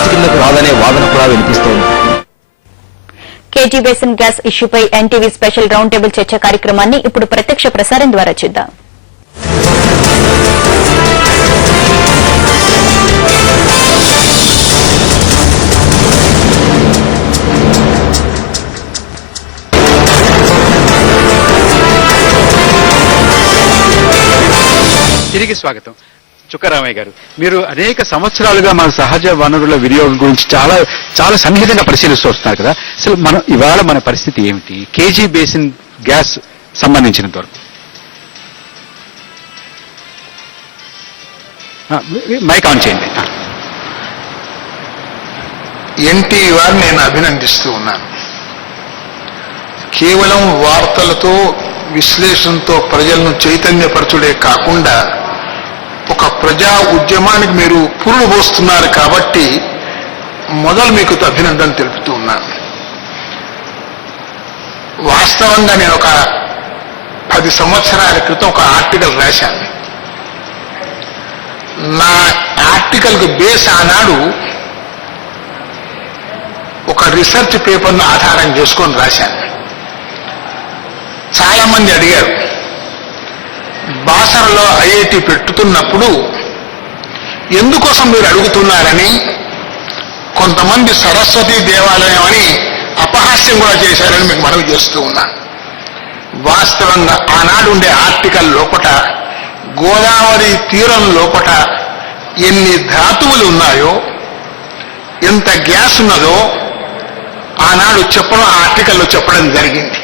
ఆస్తి కిందకు రాదనే వాదన కూడా వినిపిస్తోంది. కేజీ బేసిన్ గ్యాస్ ఇష్యూపై ఎన్టీవీ స్పెషల్ రౌండ్ టేబుల్ చర్చ కార్యక్రమాన్ని ఇప్పుడు ప్రత్యక్ష ప్రసారం ద్వారా చూద్దాం. తిరిగి స్వాగతం. చుక్కరామయ్య గారు, మీరు అనేక సంవత్సరాలుగా మన సహజ వనరుల వినియోగం గురించి చాలా చాలా సన్నిహితంగా పరిశీలిస్తూ వస్తున్నారు కదా. అసలు మనం ఇవాళ మన పరిస్థితి ఏమిటి కేజీ బేసిన్ గ్యాస్ సంబంధించినంత వరకు? మైక్ ఆన్ చేయండి. ఎన్టీవీ వారిని నేను అభినందిస్తూ ఉన్నాను. కేవలం వార్తలతో విశ్లేషణతో ప్రజలను చైతన్యపరచుడే కాకుండా ఒక ప్రజా ఉద్యమానికి మీరు పురుడు పోస్తున్నారు కాబట్టి మొదలు మీకు అభినందన తెలుపుతూ ఉన్నాను. వాస్తవంగా నేను ఒక 10 సంవత్సరాల క్రితం ఒక ఆర్టికల్ రాశాను. నా ఆర్టికల్కు బేస్ ఆనాడు ఒక రీసెర్చ్ పేపర్ను ఆధారం చేసుకొని రాశాను. చాలా మంది అడిగారు, బాసరలో ఐఐటి పెట్టుతున్నప్పుడు ఎందుకోసం మీరు అడుగుతున్నారని. కొంతమంది సరస్వతి దేవాలయం అని అపహాస్యం కూడా చేశారని మీకు మనవి చేస్తూ ఉన్నాను. వాస్తవంగా ఆనాడు ఉండే ఆర్టికల్ లోపట గోదావరి తీరం లోపట ఎన్ని ధాతువులు ఉన్నాయో, ఎంత గ్యాస్ ఉన్నదో ఆనాడు చెప్పడం, ఆ ఆర్టికల్లో చెప్పడం జరిగింది.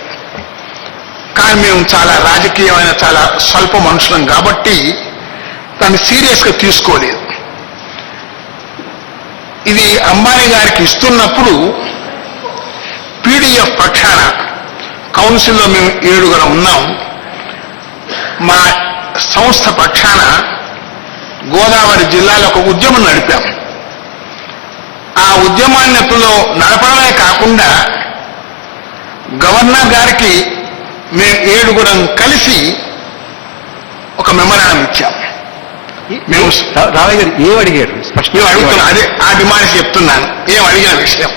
కానీ మేము చాలా రాజకీయమైన చాలా స్వల్ప మనుషులం కాబట్టి దాన్ని సీరియస్గా తీసుకోలేదు. ఇది అంబానీ గారికి ఇస్తున్నప్పుడు పీడీఎఫ్ పక్షాన కౌన్సిల్లో మేము 7 ఉన్నాం. మా సంస్థ పక్షాన గోదావరి జిల్లాలో ఒక ఉద్యమం నడిపాం. ఆ ఉద్యమాన్నిలో నడపడమే కాకుండా గవర్నర్ గారికి మేము 7 కలిసి ఒక మెమరాండం ఇచ్చాం. మేము రామయ్య గారు ఏం అడిగారు? మేము అడుగుతున్నాం, అదే ఆ డిమాండ్స్ చెప్తున్నాను. ఏం అడిగిన విషయం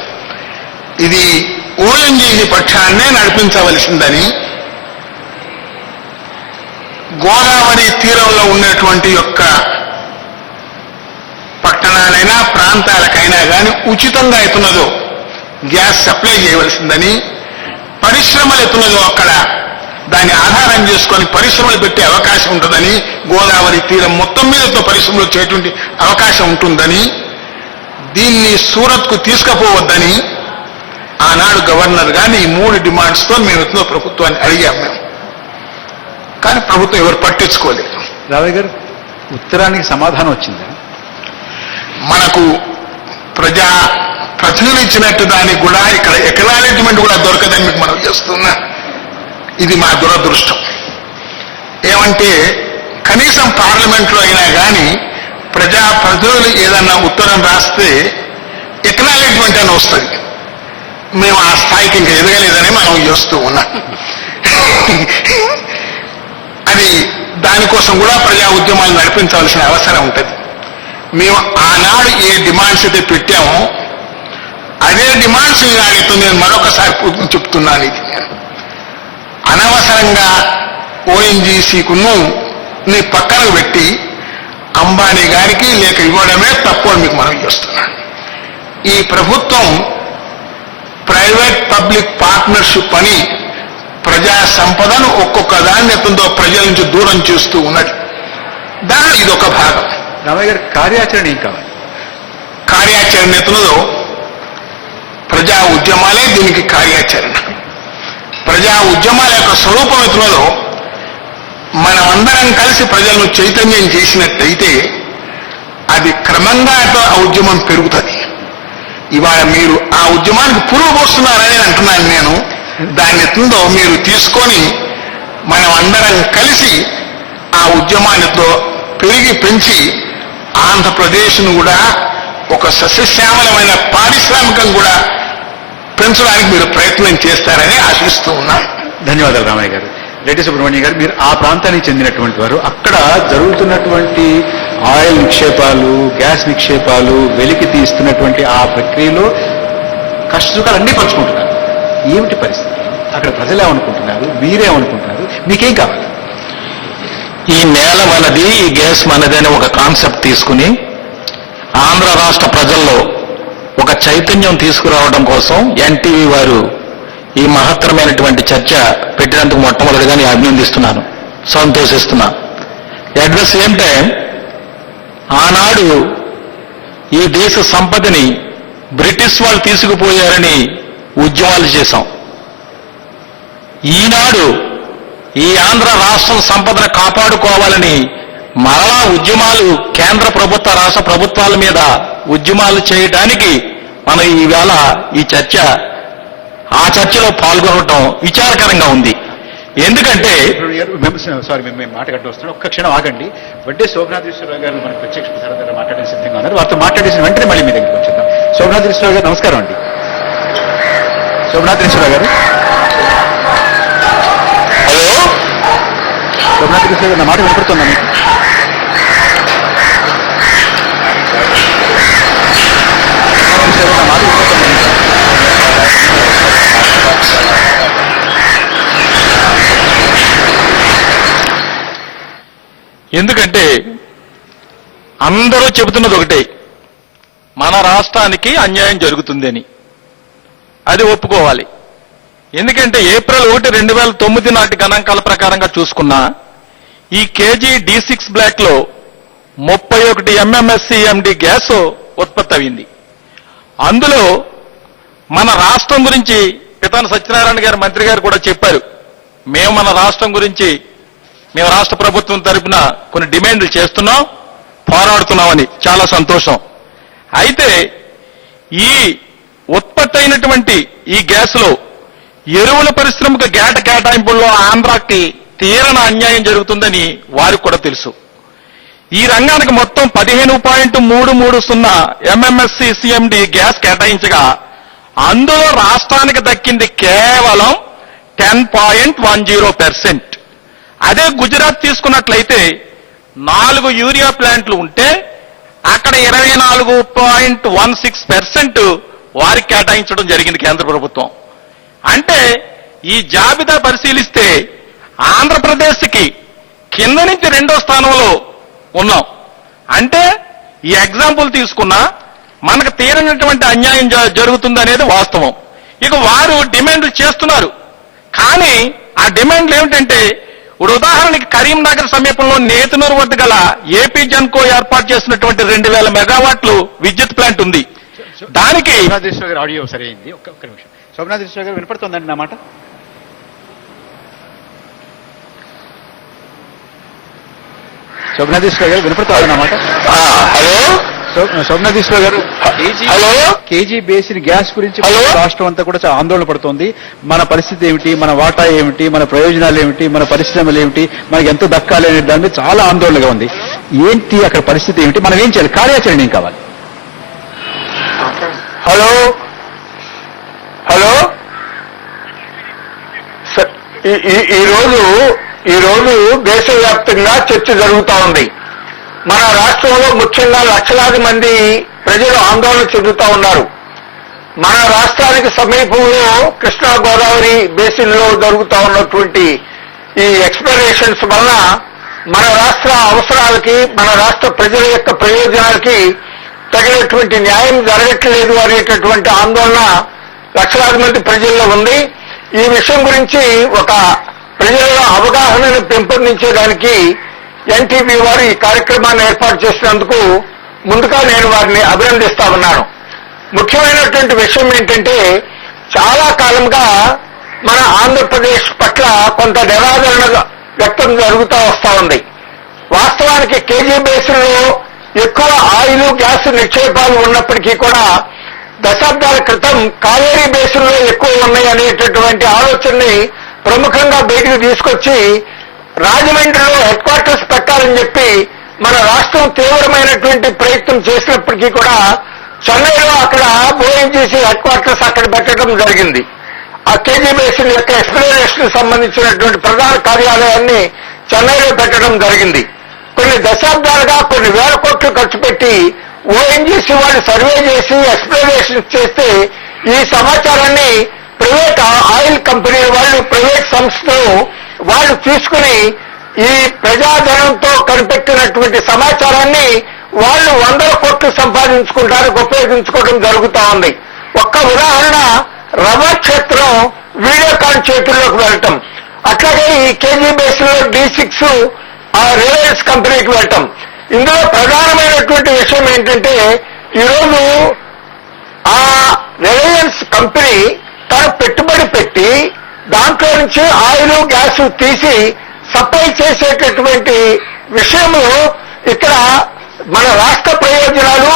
ఇది ఓఎన్జీసీ పక్షాన్నే నడిపించవలసిందని, గోదావరి తీరంలో ఉన్నటువంటి యొక్క పట్టణాలైనా ప్రాంతాలకైనా కానీ ఉచితంగా ఎత్తున్నదో గ్యాస్ సప్లై చేయవలసిందని, పరిశ్రమలు ఎత్తున్నదో అక్కడ దాన్ని ఆధారం చేసుకొని పరిశ్రమలు పెట్టే అవకాశం ఉంటుందని, గోదావరి తీరం మొత్తం మీద పరిశ్రమలు వచ్చేటువంటి అవకాశం ఉంటుందని, దీన్ని సూరత్కు తీసుకుపోవద్దని ఆనాడు గవర్నర్ గాని ఈ 3 డిమాండ్స్తో మేము ఎత్తున ప్రభుత్వాన్ని అడిగాం మేము. కానీ ప్రభుత్వం ఎవరు పట్టించుకోలేదు. రామయ్య గారు, ఉత్తరానికి సమాధానం వచ్చిందా? మనకు ప్రజలు ఇచ్చినట్టు దానికి కూడా ఇక్కడ ఎక్నాలెడ్జ్మెంట్ కూడా దొరకదని మీకు మనం చేస్తున్నా. ఇది మా దురదృష్టం. ఏమంటే కనీసం పార్లమెంట్లో అయినా కానీ ప్రజలు ఏదన్నా ఉత్తరం రాస్తే ఎక్నాలెడ్జ్మెంట్ అని వస్తుంది. మేము ఆ స్థాయికి ఇంకా ఎదగలేదని మనం చేస్తూ ఉన్నాం. అది దానికోసం కూడా ప్రజా ఉద్యమాలు నడిపించవలసిన అవసరం ఉంటుంది. మేము ఆనాడు ఏ డిమాండ్స్ అయితే పెట్టామో అదే డిమాండ్స్ ఈనాడుతో నేను మరొకసారి చెప్తున్నాను. ఇది నేను అనవసరంగా ఓఎన్జీసీకును నీ పక్కన పెట్టి అంబానీ గారికి లేక ఇవ్వడమే తప్పు అని మీకు మనం చేస్తున్నాను. ఈ ప్రభుత్వం ప్రైవేట్ పబ్లిక్ పార్ట్నర్షిప్ అని ప్రజా సంపదను ఒక్కొక్క దాన్ని ఎత్తుందో ప్రజల నుంచి దూరం చేస్తూ ఉన్నది. దాని ఇదొక భాగం. రామయ్య గారు, కార్యాచరణ ఏం కావాలి? కార్యాచరణ ఎత్తునదో ప్రజా ఉద్యమాలే దీనికి కార్యాచరణ. ప్రజా ఉద్యమాల యొక్క స్వరూపం ఎత్తునదో మనమందరం కలిసి ప్రజలను చైతన్యం చేసినట్టయితే అది క్రమంగా ఆ ఉద్యమం పెరుగుతుంది. ఇవాళ మీరు ఆ ఉద్యమానికి పురుగు పోస్తున్నారని అంటున్నాను నేను. దాన్ని ఎత్తుందో మీరు తీసుకొని మనం అందరం కలిసి ఆ ఉద్యమానితో పెంచి ఆంధ్రప్రదేశ్ను కూడా ఒక సస్యశ్యామలమైన పారిశ్రామికం కూడా పెంచడానికి మీరు ప్రయత్నం చేస్తారని ఆశిస్తూ ఉన్నాను. ధన్యవాదాలు రామయ్య గారు. రెడ్డి సుబ్రహ్మణ్య గారు, మీరు ఆ ప్రాంతానికి చెందినటువంటి వారు. అక్కడ జరుగుతున్నటువంటి ఆయిల్ నిక్షేపాలు, గ్యాస్ నిక్షేపాలు వెలికి తీస్తున్నటువంటి ఆ ప్రక్రియలో కష్టసుఖాలు అన్నీ పంచుకుంటున్నారు. ఏమిటి పరిస్థితి? అక్కడ ప్రజలు ఏమనుకుంటున్నారు, మీరేమనుకుంటున్నారు, మీకేం కావాలి? ఈ నేల మనది, ఈ గ్యాస్ మనది అనే ఒక కాన్సెప్ట్ తీసుకుని ఆంధ్ర రాష్ట్ర ప్రజల్లో ఒక చైతన్యం తీసుకురావడం కోసం ఎన్టీవీ వారు ఈ మహత్తరమైనటువంటి చర్చ పెట్టినందుకు మొట్టమొదటిగా నేను అభినందిస్తున్నాను, సంతోషిస్తున్నా. అట్ ద సేమ్ టైం ఆనాడు ఈ దేశ సంపదని బ్రిటిష్ వాళ్ళు తీసుకుపోయారని ఉద్యమాలు చేశాం. ఈనాడు ఈ ఆంధ్ర రాష్ట్రం సంపదను కాపాడుకోవాలని మరలా ఉద్యమాలు, కేంద్ర ప్రభుత్వ రాష్ట్ర ప్రభుత్వాల మీద ఉద్యమాలు చేయడానికి మనం ఈవేళ ఈ చర్చ, ఆ చర్చలో పాల్గొనడం విచారకరంగా ఉంది. ఎందుకంటే సారీ, మేము మాట్లాడుతూ వస్తున్నాం, ఒక్క క్షణం ఆగండి. వడ్డే శోభనాథేశ్వరరావు గారు మనకు ప్రత్యక్ష ప్రసారం ద్వారా మాట్లాడడానికి సిద్ధంగా ఉన్నారు. వారితో మాట్లాడేసిన వెంటనే మళ్ళీ మీ దగ్గరికి వచ్చేద్దాం. శోభనాథేశ్వరరావు గారు నమస్కారం అండి. శోభనాథేశ్వరరావు గారు, హలో శోభనాథేశ్వరరావు గారు, నా మాట వినపడుతుందా మీకు? నా మాట వినపడుతుందా? ఎందుకంటే అందరూ చెబుతున్నది ఒకటే, మన రాష్ట్రానికి అన్యాయం జరుగుతుందని. అది ఒప్పుకోవాలి. ఎందుకంటే ఏప్రిల్ 1, 2009 నాటి గణాంకాల ప్రకారంగా చూసుకున్నా ఈ కేజీ D6 బ్లాక్ లో 31 MMSCMD గ్యాస్ ఉత్పత్తి అయింది. అందులో మన రాష్ట్రం గురించి పితాని సత్యనారాయణ గారు, మంత్రి గారు కూడా చెప్పారు. మేము మన రాష్ట్రం గురించి, మేము రాష్ట్ర ప్రభుత్వం తరపున కొన్ని డిమాండ్లు చేస్తున్నాం, పోరాడుతున్నామని. చాలా సంతోషం. అయితే ఈ ఉత్పత్తి అయినటువంటి ఈ గ్యాస్ లో ఎరువుల పరిశ్రమకు కేటాయింపుల్లో ఆంధ్రాకి తీరని అన్యాయం జరుగుతుందని వారికి కూడా తెలుసు. ఈ రంగానికి మొత్తం 15.330 MMSCMD గ్యాస్ కేటాయించగా అందులో రాష్ట్రానికి దక్కింది కేవలం 10.10%. అదే గుజరాత్ తీసుకున్నట్లయితే 4 యూరియా ప్లాంట్లు ఉంటే అక్కడ 24.16% వారికి కేటాయించడం జరిగింది కేంద్ర ప్రభుత్వం. అంటే ఈ జాబితా పరిశీలిస్తే ఆంధ్రప్రదేశ్కి కింద నుంచి 2వ స్థానంలో ఉన్నాం. అంటే ఈ ఎగ్జాంపుల్ తీసుకున్నా మనకు తీరనటువంటి అన్యాయం జరుగుతుందనేది వాస్తవం. ఇక వారు డిమాండ్లు చేస్తున్నారు. కానీ ఆ డిమాండ్లు ఏమిటంటే, ఇప్పుడు ఉదాహరణకి కరీంనగర్ సమీపంలో నేతనూరు వద్ద గల ఏపీ జెన్కో ఏర్పాటు చేసినటువంటి 2000 మెగావాట్లు విద్యుత్ ప్లాంట్ ఉంది. దానికి శోభనాథేశ్వర గారు ఆడియో సరైంది. ఒక్క నిమిషం. శోభనాథేశ్వర గారు వినపడుతుందండి నా మాట? శోభనాథేశ్వర గారు వినపడుతుంది అన్నమాట. హలో శోభనాథేశ్వర గారు, హలో కేజీ బేసిన్ గ్యాస్ గురించి రాష్ట్రం అంతా కూడా చాలా ఆందోళన పడుతోంది. మన పరిస్థితి ఏమిటి, మన వాటా ఏమిటి, మన ప్రయోజనాలు ఏమిటి, మన పరిశ్రమలు ఏమిటి, మనకి ఎంత దక్కాలి అనే దాని మీద చాలా ఆందోళనగా ఉంది. ఏంటి అక్కడ పరిస్థితి ఏమిటి, మనం ఏం చేయాలి, కార్యాచరణ ఏం కావాలి? హలో హలో ఈరోజు దేశవ్యాప్తంగా చర్చ జరుగుతూ ఉంది. మన రాష్ట్రంలో ముఖ్యంగా లక్షలాది మంది ప్రజలు ఆందోళన చెందుతూ ఉన్నారు. మన రాష్ట్రానికి సమీపంలో కృష్ణా గోదావరి బేసిన్ లో జరుగుతూ ఉన్నటువంటి ఈ ఎక్స్ప్లనేషన్స్ వలన మన రాష్ట్ర అవసరాలకి, మన రాష్ట్ర ప్రజల యొక్క ప్రయోజనాలకి తగినటువంటి న్యాయం జరగట్లేదు అనేటటువంటి ఆందోళన లక్షలాది మంది ప్రజల్లో ఉంది. ఈ విషయం గురించి ఒక ప్రజల అవగాహనను పెంపొందించేదానికి ఎన్టీవీ వారు ఈ కార్యక్రమాన్ని ఏర్పాటు చేసినందుకు ముందుగా నేను వారిని అభినందిస్తా ఉన్నాను. ముఖ్యమైనటువంటి విషయం ఏంటంటే, చాలా కాలంగా మన ఆంధ్రప్రదేశ్ పట్ల కొంత నిరాదరణ వ్యక్తం జరుగుతూ వస్తా ఉంది. వాస్తవానికి కేజీ బేసిన్లో ఎక్కువ ఆయిల్, గ్యాస్ నిక్షేపాలు ఉన్నప్పటికీ కూడా దశాబ్దాల క్రితం కావేరీ బేసిన్లో ఎక్కువ ఉన్నాయి అనేటటువంటి ఆలోచనని ప్రముఖంగా బయటకు తీసుకొచ్చి రాజమండ్రిలో హెడ్ క్వార్టర్స్ పెట్టాలని చెప్పి మన రాష్ట్రం తీవ్రమైనటువంటి ప్రయత్నం చేసినప్పటికీ కూడా చెన్నైలో అక్కడ ఓఎన్జీసీ హెడ్ క్వార్టర్స్ అక్కడ పెట్టడం జరిగింది. ఆ కేజీ బేసిన్ యొక్క ఎక్స్ప్లనేషన్ సంబంధించినటువంటి ప్రధాన కార్యాలయాన్ని చెన్నైలో పెట్టడం జరిగింది. కొన్ని దశాబ్దాలుగా కొన్ని వేల కోట్లు ఖర్చు పెట్టి ఓఎన్జీసీ వాళ్ళు సర్వే చేసి ఎక్స్ప్లెనేషన్ చేస్తే ఈ సమాచారాన్ని ప్రైవేట్ ఆయిల్ కంపెనీ వాళ్ళు, ప్రైవేట్ సంస్థలు వాళ్ళు తీసుకుని ఈ ప్రజాధనంతో కనిపెట్టినటువంటి సమాచారాన్ని వాళ్ళు 100 కోట్లు సంపాదించుకుంటానికి ఉపయోగించుకోవడం జరుగుతా ఉంది. ఒక్క ఉదాహరణ, రమా క్షేత్రం వీడియోకాన్ చేతుల్లోకి వెళ్ళటం, అట్లాగే ఈ కేజీ బేస్లో D6 రిలయన్స్ కంపెనీకి వెళ్ళటం. ఇందులో ప్రధానమైనటువంటి విషయం ఏంటంటే ఈరోజు ఆ రిలయన్స్ కంపెనీ తన పెట్టుబడి పెట్టి దాంట్లో నుంచి ఆయిల్ గ్యాస్ తీసి సప్లై చేసేటటువంటి విషయము ఇక్కడ మన రాష్ట్ర ప్రయోజనాలు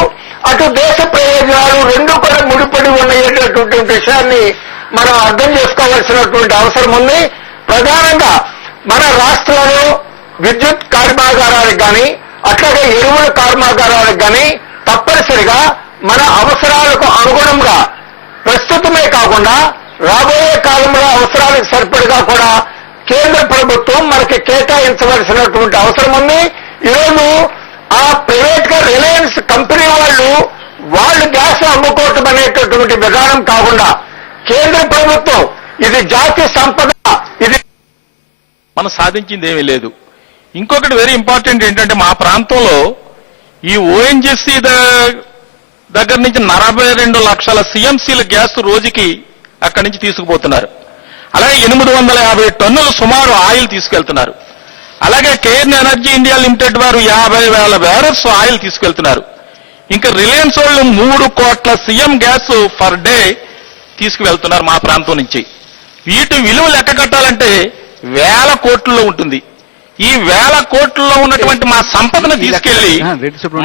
అటు దేశ ప్రయోజనాలు రెండు కూడా ముడిపడి ఉన్నటువంటి విషయాన్ని మనం అర్థం చేసుకోవాల్సినటువంటి అవసరం ఉంది. ప్రధానంగా మన రాష్ట్రంలో విద్యుత్ కర్మాగారాలకు కానీ అట్లాగే ఎరువుల కర్మాగారాలకు కానీ తప్పనిసరిగా మన అవసరాలకు అనుగుణంగా ప్రస్తుతమే కాకుండా రాబోయే కాలంలో అవసరాలకు సరిపడిగా కూడా కేంద్ర ప్రభుత్వం మనకి కేటాయించవలసినటువంటి అవసరం ఉంది. ఈరోజు ఆ ప్రైవేట్ గా రిలయన్స్ కంపెనీ వాళ్ళు గ్యాస్ అమ్ముకోవటం అనేటటువంటి విధానం కాకుండా కేంద్ర ప్రభుత్వం ఇది జాతి సంపద, ఇది మనం సాధించింది ఏమీ లేదు. ఇంకొకటి వెరీ ఇంపార్టెంట్ ఏంటంటే మా ప్రాంతంలో ఈ ఓఎన్జీసీ దగ్గర నుంచి 42 లక్షల CMCల గ్యాస్ రోజుకి అక్కడి నుంచి తీసుకుపోతున్నారు. అలాగే 850 టన్నులు సుమారు ఆయిల్ తీసుకెళ్తున్నారు. అలాగే కేర్న్ ఎనర్జీ ఇండియా లిమిటెడ్ వారు 50,000 బ్యారెల్స్ ఆయిల్ తీసుకెళ్తున్నారు. ఇంకా రిలయన్స్ వాళ్ళు 3 కోట్ల CM గ్యాస్ పర్ డే తీసుకువెళ్తున్నారు మా ప్రాంతం నుంచి. వీటి విలువ లెక్క కట్టాలంటే 1000 కోట్లలో ఉంటుంది. ఈ 1000 కోట్లలో ఉన్నటువంటి మా సంపదను తీసుకెళ్లి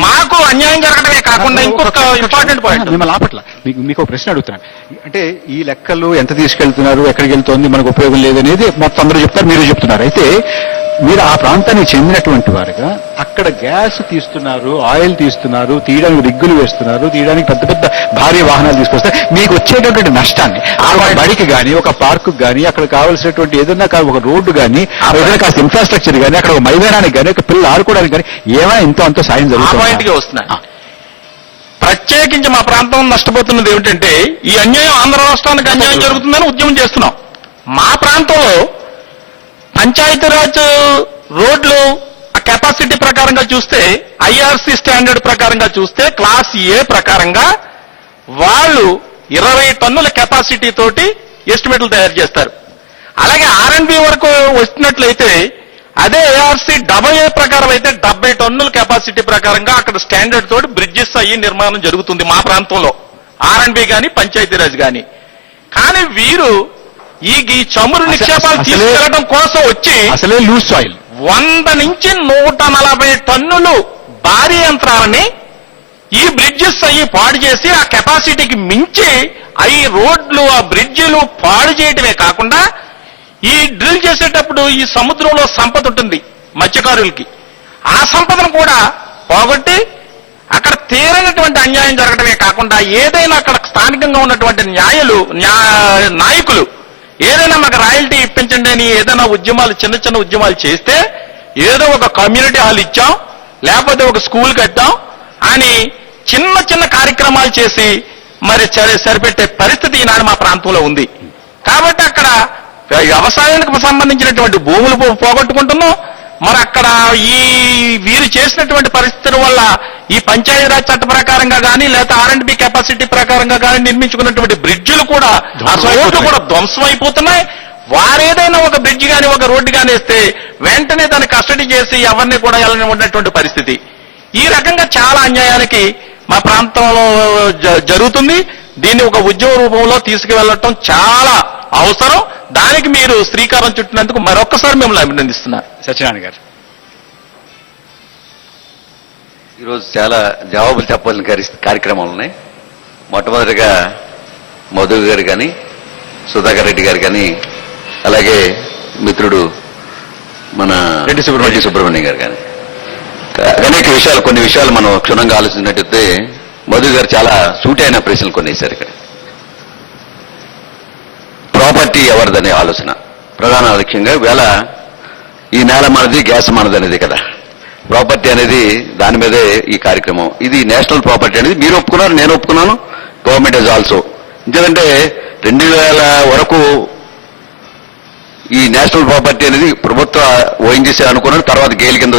మాకు అన్యాయం జరగడమే కాకుండా ఇంకొక ఇంపార్టెంట్ పాయింట్, మిమ్మల్ని ఆపట్ల మీకు ఒక ప్రశ్న అడుగుతున్నాను. అంటే ఈ లెక్కలు ఎంత తీసుకెళ్తున్నారు, ఎక్కడికి వెళ్తోంది, మనకు ఉపయోగం లేదనేది మొత్తం అందరూ చెప్తారు, మీరు చెప్తున్నారు. అయితే మీరు ఆ ప్రాంతానికి చెందినటువంటి వారుగా అక్కడ గ్యాస్ తీస్తున్నారు, ఆయిల్ తీస్తున్నారు, తీయడానికి రిగ్గులు వేస్తున్నారు, తీయడానికి పెద్ద పెద్ద భారీ వాహనాలు తీసుకొస్తారు. మీకు వచ్చేటటువంటి నష్టాన్ని ఆ బడికి కానీ, ఒక పార్కు కానీ, అక్కడ కావాల్సినటువంటి ఏదైనా ఒక రోడ్డు కానీ, ఏదైనా కాస్త ఇన్ఫ్రాస్ట్రక్చర్ కానీ, అక్కడ ఒక మైదానానికి కానీ, ఒక పిల్లలు ఆడుకోవడానికి కానీ ఏమైనా ఎంతో అంత సాయం జరుగుతుంది. వస్తున్నాయి. ప్రత్యేకించి మా ప్రాంతం నష్టపోతున్నది ఏమిటంటే ఈ అన్యాయం ఆంధ్ర రాష్ట్రానికి అన్యాయం జరుగుతుందని ఉద్యమం చేస్తున్నాం. మా ప్రాంతంలో పంచాయతీరాజ్ రోడ్లు ఆ కెపాసిటీ ప్రకారంగా చూస్తే, IRC స్టాండర్డ్ ప్రకారంగా చూస్తే క్లాస్ A ప్రకారంగా వాళ్ళు 20 టన్నుల కెపాసిటీ తోటి ఎస్టిమేట్లు తయారు చేస్తారు. అలాగే R&B వరకు వచ్చినట్లయితే అదే ARC AA ప్రకారం అయితే 70 టన్నుల కెపాసిటీ ప్రకారంగా అక్కడ స్టాండర్డ్ తోటి బ్రిడ్జెస్ అయ్యి నిర్మాణం జరుగుతుంది మా ప్రాంతంలో, R&B కానీ పంచాయతీరాజ్ కానీ. కానీ వీరు ఈ చమురు నిక్షేపాలు తీసుకెళ్లడం కోసం వచ్చి అసలే లూజ్ సాయిల్ 100 నుంచి 140 టన్నులు భారీ యంత్రాలని ఈ బ్రిడ్జెస్ అయ్యి పాడు చేసి ఆ కెపాసిటీకి మించి ఈ రోడ్లు ఆ బ్రిడ్జిలు పాడు చేయటమే కాకుండా ఈ డ్రిల్ చేసేటప్పుడు ఈ సముద్రంలో సంపద ఉంటుంది మత్స్యకారులకి, ఆ సంపదను కూడా పోగొట్టి అక్కడ తీరనటువంటి అన్యాయం జరగడమే కాకుండా ఏదైనా అక్కడ స్థానికంగా ఉన్నటువంటి నాయకులు ఏదైనా మాకు రాయల్టీ ఇప్పించండి అని ఏదైనా ఉద్యమాలు చిన్న చిన్న ఉద్యమాలు చేస్తే ఏదో ఒక కమ్యూనిటీ హాల్ ఇచ్చాం, లేకపోతే ఒక స్కూల్ కట్టాం అని చిన్న చిన్న కార్యక్రమాలు చేసి మరి సరిపెట్టే పరిస్థితి ఈనాడు మా ప్రాంతంలో ఉంది. కాబట్టి అక్కడ వ్యవసాయానికి సంబంధించినటువంటి భూములు పోగొట్టుకుంటున్నాం. మరి అక్కడ ఈ వీరు చేసినటువంటి పరిస్థితుల వల్ల ఈ పంచాయతీరాజ్ చట్ట ప్రకారంగా కానీ లేదా R&B కెపాసిటీ ప్రకారంగా కానీ నిర్మించుకున్నటువంటి బ్రిడ్జిలు కూడా ఆ రోడ్లు కూడా ధ్వంసం అయిపోతున్నాయి. వారేదైనా ఒక బ్రిడ్జ్ కానీ ఒక రోడ్డు కానీ వేస్తే వెంటనే దాన్ని కస్టడీ చేసి ఎవరిని కూడా వెళ్ళని ఉన్నటువంటి పరిస్థితి. ఈ రకంగా చాలా అన్యాయానికి మా ప్రాంతంలో జరుగుతుంది. దీన్ని ఒక ఉద్యమ రూపంలో తీసుకువెళ్ళటం చాలా అవసరం. దానికి మీరు శ్రీకారం చుట్టినందుకు మరొక్కసారి మిమ్మల్ని అభినందిస్తున్నారు. సత్యనారాయణ గారు, ఈరోజు చాలా జవాబులు చెప్పాలని కార్యక్రమాలు ఉన్నాయి. మొట్టమొదటిగా మధు గారు కానీ, సుధాకర్ రెడ్డి గారు కానీ, అలాగే మిత్రుడు మన రెడ్డి సుబ్రహ్మణ్యం గారు కానీ అనేక విషయాలు, కొన్ని విషయాలు మనం క్షుణ్ణంగా ఆలోచించినట్టయితే మధు గారు చాలా సూటైన ప్రశ్నలు కొన్ని వేశారు. ఇక్కడ ప్రాపర్టీ ఎవరిదనే ఆలోచన ప్రధాన లక్ష్యంగా. వేళ ఈ నేల మనది, గ్యాస్ మనది అనేది కదా. ప్రాపర్టీ అనేది దాని మీదే ఈ కార్యక్రమం. ఇది నేషనల్ ప్రాపర్టీ అనేది మీరు ఒప్పుకున్నారు, నేను ఒప్పుకున్నాను, గవర్నమెంట్ ఇస్ ఆల్సో. ఎందుకంటే 2000 వరకు ఈ నేషనల్ ప్రాపర్టీ అనేది ప్రభుత్వ ఓఎన్జీసీ అనుకున్నాను, తర్వాత గేల్ కింద